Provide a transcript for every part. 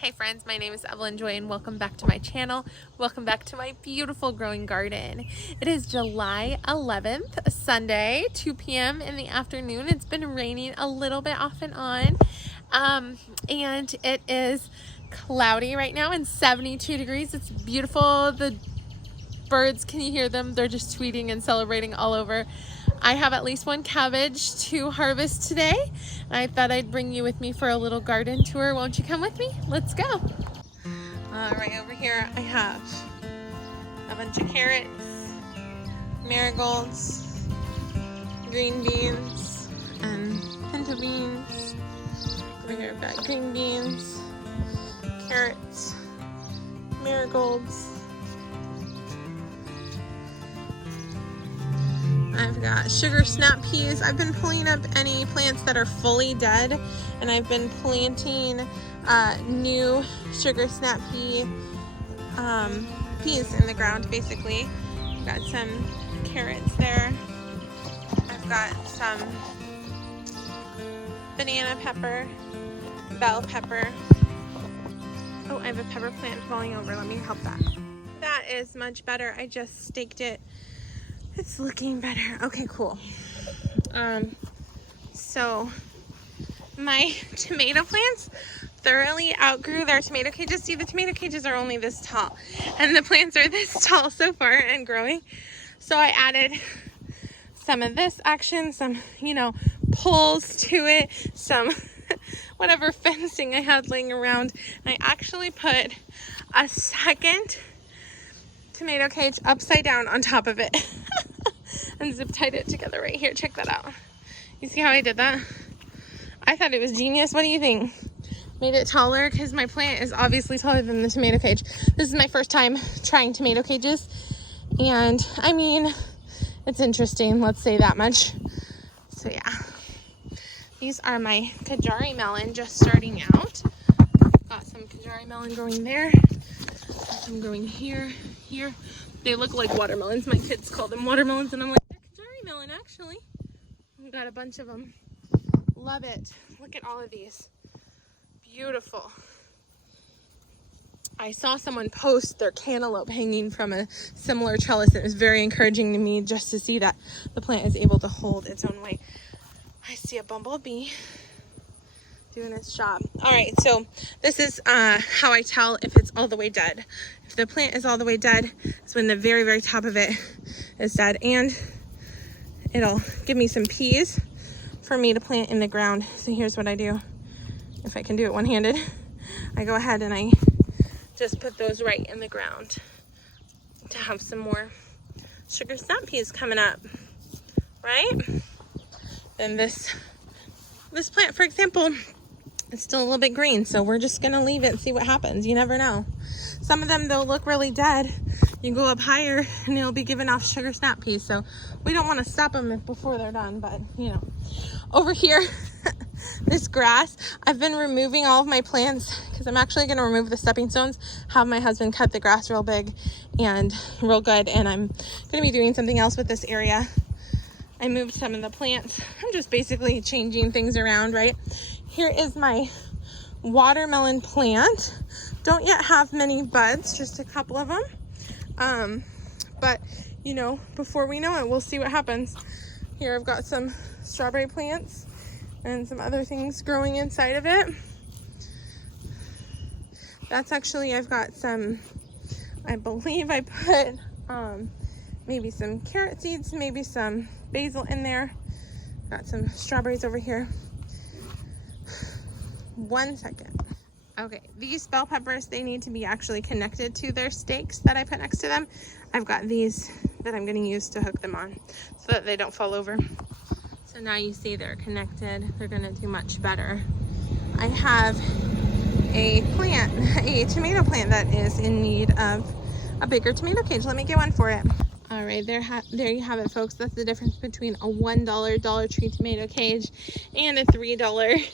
Hey friends, my name is Evelyn Joy and welcome back to my channel. Welcome back to my beautiful growing garden. It is July 11th, Sunday, 2 p.m. in the afternoon. It's been raining a little bit off and on. And it is cloudy right now and 72 degrees. It's beautiful. The birds, can you hear them? They're just tweeting and celebrating all over. I have at least one cabbage to harvest today. I thought I'd bring you with me for a little garden tour. Won't you come with me? Let's go. Right over here I have a bunch of carrots, marigolds, green beans, and pinto beans. Over here I've got green beans, carrots, marigolds. I've got sugar snap peas. I've been pulling up any plants that are fully dead, and I've been planting new sugar snap pea peas in the ground, basically. I've got some carrots there. I've got some banana pepper, bell pepper. Oh, I have a pepper plant falling over. Let me help that. That is much better. I just staked it. It's looking better. Okay, cool. So my tomato plants thoroughly outgrew their tomato cages. See, the tomato cages are only this tall and the plants are this tall so far and growing. So I added some of this action, some, poles to it, some whatever fencing I had laying around. I actually put a second tomato cage upside down on top of it and zip tied it together right here. Check that out. You see how I did that? I thought it was genius. What do you think? Made it taller because my plant is obviously taller than the tomato cage. This is my first time trying tomato cages, and I mean, it's interesting, let's say that much. So yeah, these are my Kajari melon just starting out. Got some Kajari melon growing there, some growing here. They look like watermelons. My kids call them watermelons, and I'm like, they're Kajari melon, actually. I've got a bunch of them. Love it. Look at all of these. Beautiful. I saw someone post their cantaloupe hanging from a similar trellis. It was very encouraging to me just to see that the plant is able to hold its own weight. I see a bumblebee doing its job. All right, so this is how I tell if it's all the way dead. If the plant is all the way dead, it's when the very, very top of it is dead, and it'll give me some peas for me to plant in the ground. So here's what I do. If I can do it one-handed, I go ahead and I just put those right in the ground to have some more sugar snap peas coming up, right? Then this plant, for example, it's still a little bit green, so we're just gonna leave it and see what happens. You never know. Some of them, they'll look really dead. You go up higher and it'll be giving off sugar snap peas, so we don't want to stop them before they're done, but over here, this grass, I've been removing all of my plants because I'm actually going to remove the stepping stones, have my husband cut the grass real big and real good, and I'm going to be doing something else with this area. I moved some of the plants. I'm just basically changing things around, right? Here is my watermelon plant. Don't yet have many buds, just a couple of them. But, before we know it, we'll see what happens. Here I've got some strawberry plants and some other things growing inside of it. That's actually, I've got some, I believe I put maybe some carrot seeds, maybe some basil in there. Got some strawberries over here. 1 second. Okay, these bell peppers, they need to be actually connected to their stakes that I put next to them. I've got these that I'm going to use to hook them on so that they don't fall over. So now you see they're connected. They're going to do much better. I have a tomato plant that is in need of a bigger tomato cage. Let me get one for it. All right, there you have it, folks. That's the difference between a $1 Dollar Tree tomato cage and a $3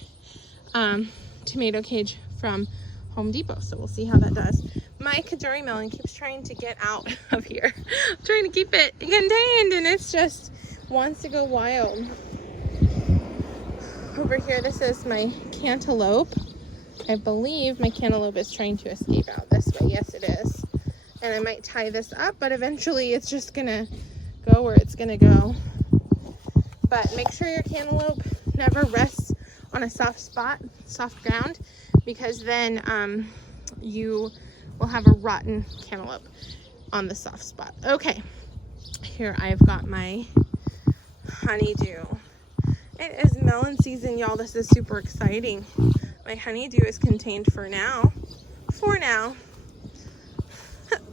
tomato cage from Home Depot. So we'll see how that does. My Kajari melon keeps trying to get out of here. I'm trying to keep it contained, and it's just wants to go wild. Over here, this is my cantaloupe. I believe my cantaloupe is trying to escape out this way. Yes, it is. And I might tie this up, but eventually it's just gonna go where it's gonna go. But make sure your cantaloupe never rests on a soft spot, soft ground, because then you will have a rotten cantaloupe on the soft spot. Okay, here I've got my honeydew. It is melon season, y'all. This is super exciting. My honeydew is contained for now.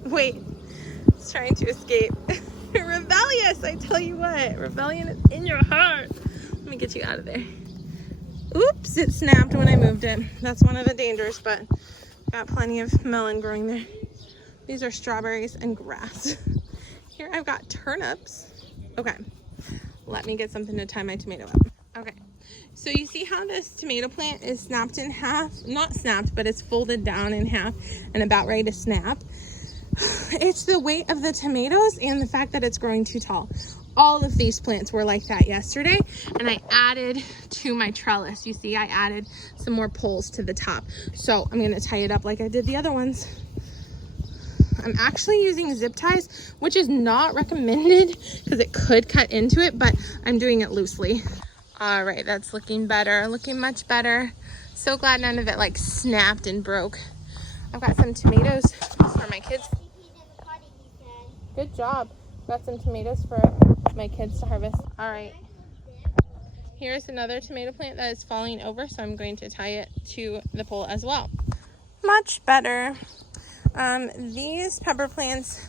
Wait, it's trying to escape. Rebellious, I tell you what. Rebellion is in your heart. Let me get you out of there. Oops, it snapped when I moved it. That's one of the dangers, but got plenty of melon growing there. These are strawberries and grass. Here I've got turnips. Okay, let me get something to tie my tomato up. Okay, so you see how this tomato plant is snapped in half? Not snapped, but it's folded down in half and about ready to snap. It's the weight of the tomatoes and the fact that it's growing too tall. All of these plants were like that yesterday, and I added to my trellis. You see, I added some more poles to the top. So I'm gonna tie it up like I did the other ones. I'm actually using zip ties, which is not recommended because it could cut into it, but I'm doing it loosely. All right, that's looking better, looking much better. So glad none of it like snapped and broke. I've got some tomatoes for my kids. Good job. Got some tomatoes for my kids to harvest. All right. Here's another tomato plant that is falling over, so I'm going to tie it to the pole as well. Much better. These pepper plants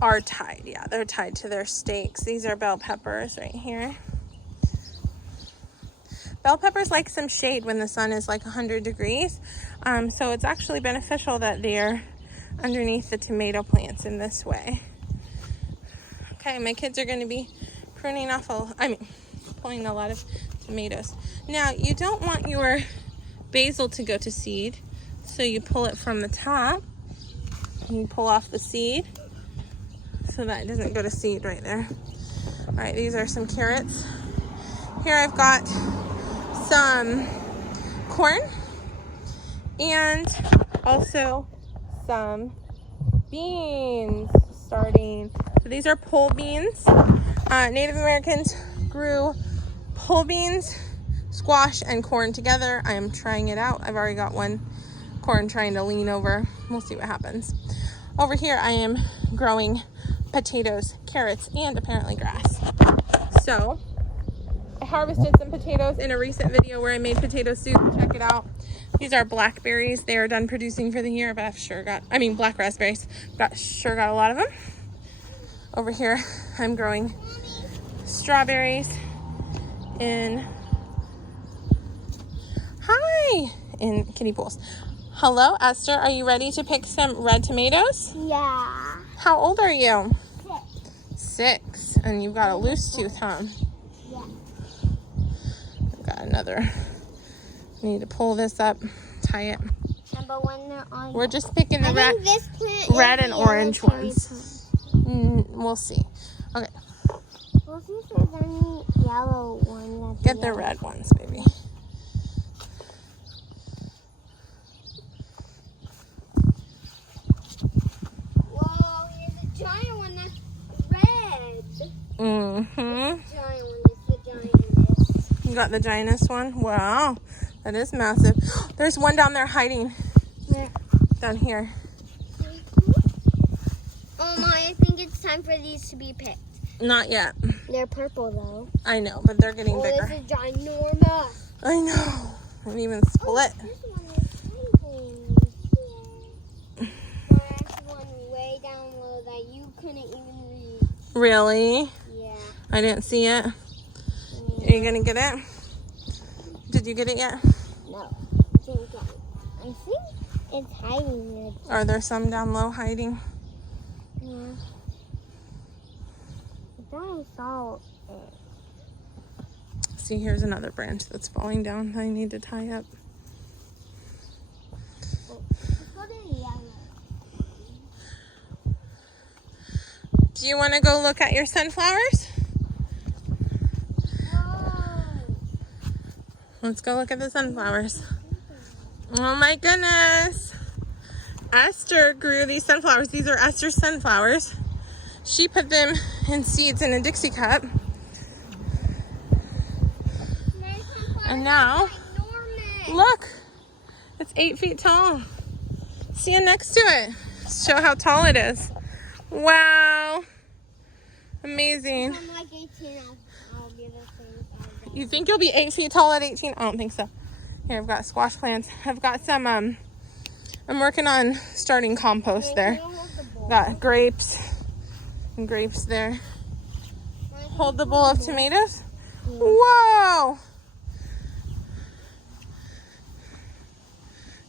are tied. Yeah, they're tied to their stakes. These are bell peppers right here. Bell peppers like some shade when the sun is like 100 degrees. So it's actually beneficial that they're underneath the tomato plants in this way. Okay, my kids are going to be pruning off, pulling a lot of tomatoes. Now, you don't want your basil to go to seed, so you pull it from the top. And you pull off the seed so that it doesn't go to seed right there. All right, these are some carrots. Here I've got some corn and also some beans starting. So these are pole beans. Native Americans grew pole beans, squash, and corn together. I am trying it out. I've already got one corn trying to lean over. We'll see what happens. Over here I am growing potatoes, carrots, and apparently grass. So I harvested some potatoes in a recent video where I made potato soup. Check it out. These are blackberries. They are done producing for the year, but I've black raspberries. Got a lot of them. Over here, I'm growing strawberries in kiddie pools. Hello, Esther. Are you ready to pick some red tomatoes? Yeah. How old are you? 6. 6. And you've got a loose tooth, huh? Yeah. I've got another. Need to pull this up, tie it. But when they're on, we're just picking the red and orange ones. We'll see. Okay. We'll see if there's any yellow one. Get the red ones, baby. Whoa, there's a giant one that's red. Mm-hmm. Giant one is the giantest. You got the giantest one? Wow. That is massive. There's one down there hiding. Where? Down here. Oh my, I think it's time for these to be picked. Not yet. They're purple though. I know, but they're getting bigger. This is ginormous. I know. And even split. Oh, this one is tiny. There's one way down low that you couldn't even read. Really? Yeah. I didn't see it. Yeah. Are you gonna get it? Did you get it yet? No. I think it's hiding there. Are there some down low hiding? Yeah. I thought I saw it. See, here's another branch that's falling down that I need to tie up. Do you want to go look at your sunflowers? Whoa. Let's go look at the sunflowers. Oh my goodness. Esther grew these sunflowers. These are Esther's sunflowers. She put them in seeds in a Dixie cup. And now, look, it's 8 feet tall. Stand next to it. Show how tall it is. Wow. Amazing. I'm like 18, I'll be the same. You think you'll be 8 feet tall at 18? I don't think so. Here, I've got squash plants. I've got some, I'm working on starting compost there. Got grapes and grapes there. Hold the bowl of tomatoes. Whoa!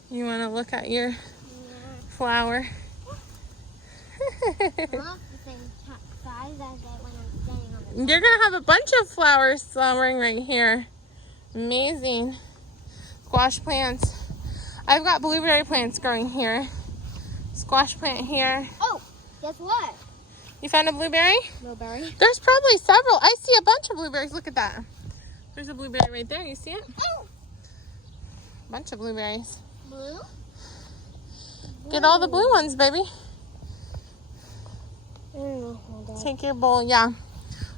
You want to look at your flower? You're gonna have a bunch of flowers flowering right here. Amazing. Squash plants. I've got blueberry plants growing here. Squash plant here. Oh, guess what? You found a blueberry? Blueberry. There's probably several. I see a bunch of blueberries. Look at that. There's a blueberry right there. You see it? Oh. Bunch of blueberries. Blue? Get all the blue ones, baby. Hold on. Take your bowl. Yeah.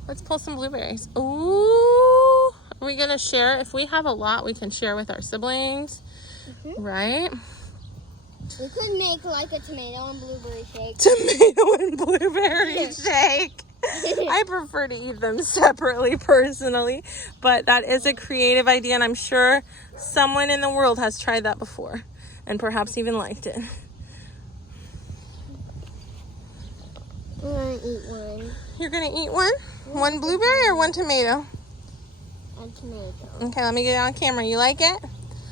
Let's pull some blueberries. Ooh. Are we going to share? If we have a lot, we can share with our siblings. Right? We could make like a tomato and blueberry shake. Tomato and blueberry shake. I prefer to eat them separately personally, but that is a creative idea, and I'm sure someone in the world has tried that before and perhaps even liked it. I'm gonna eat one. You're gonna eat one? One blueberry or one tomato? A tomato. Okay, let me get it on camera. You like it?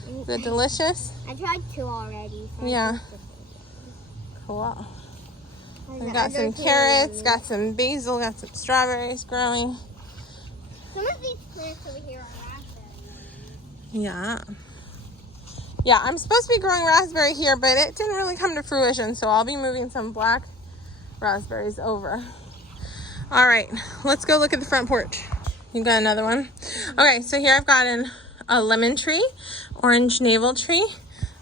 Is it delicious? I tried 2 already. So Yeah. Cool. We've got some carrots, got some basil, got some strawberries growing. Some of these plants over here are raspberries. Yeah. Yeah, I'm supposed to be growing raspberry here, but it didn't really come to fruition, so I'll be moving some black raspberries over. All right, let's go look at the front porch. You've got another one. Okay, so here I've got a lemon tree, orange navel tree,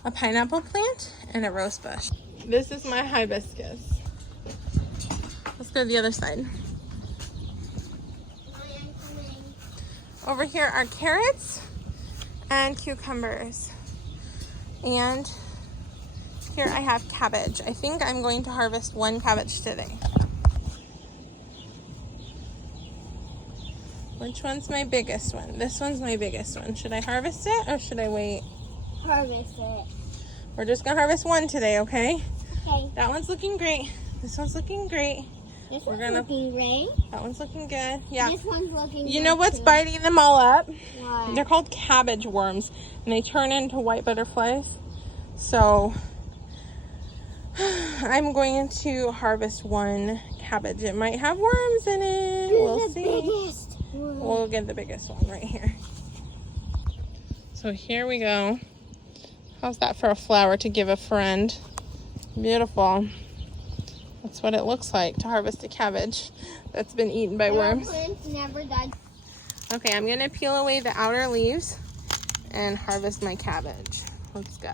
a pineapple plant, and a rose bush. This is my hibiscus. Let's go to the other side. Over here are carrots and cucumbers. And here I have cabbage. I think I'm going to harvest 1 cabbage today. Which one's my biggest one? This one's my biggest one. Should I harvest it or should I wait? Harvest it. We're just gonna harvest 1 today, okay? Okay. That one's looking great. This one's looking great. This one's looking great. That one's looking good. Yeah. This one's looking You good know what's too. biting them all up? What? They're called cabbage worms, and they turn into white butterflies. So I'm going to harvest 1 cabbage. It might have worms in it. We'll see. Biggest one. We'll get the biggest one right here. So here we go. How's that for a flower to give a friend? Beautiful. That's what it looks like to harvest a cabbage that's been eaten by worms. Plants never died. Okay, I'm gonna peel away the outer leaves and harvest my cabbage. Let's go.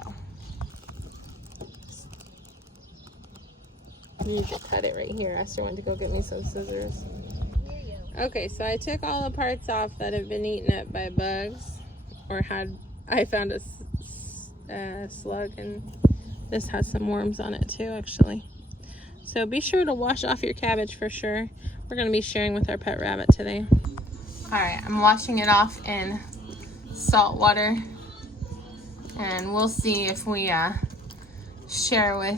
You should cut it right here. Esther went to go get me some scissors. Okay, so I took all the parts off that have been eaten up by bugs, or I found a slug, and this has some worms on it too, actually. So be sure to wash off your cabbage for sure. We're gonna be sharing with our pet rabbit today. All right, I'm washing it off in salt water, and we'll see if we share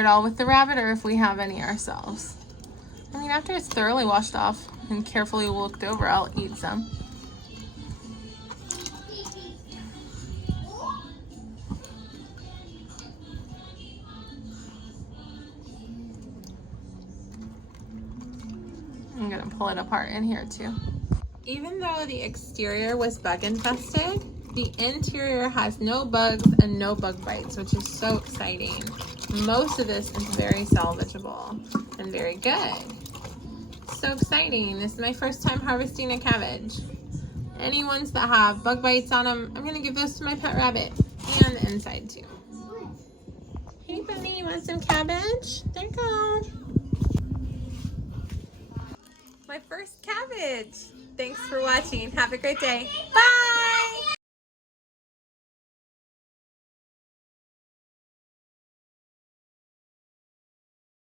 it all with the rabbit or if we have any ourselves. I mean, after it's thoroughly washed off and carefully looked over, I'll eat some. I'm gonna pull it apart in here too. Even though the exterior was bug infested, the interior has no bugs and no bug bites, which is so exciting. Most of this is very salvageable and very good. So exciting. This is my first time harvesting a cabbage. Any ones that have bug bites on them, I'm gonna give those to my pet rabbit. on the inside too. Hey buddy, you want some cabbage? There you go. My first cabbage. Thanks for watching. Have a great day. Bye!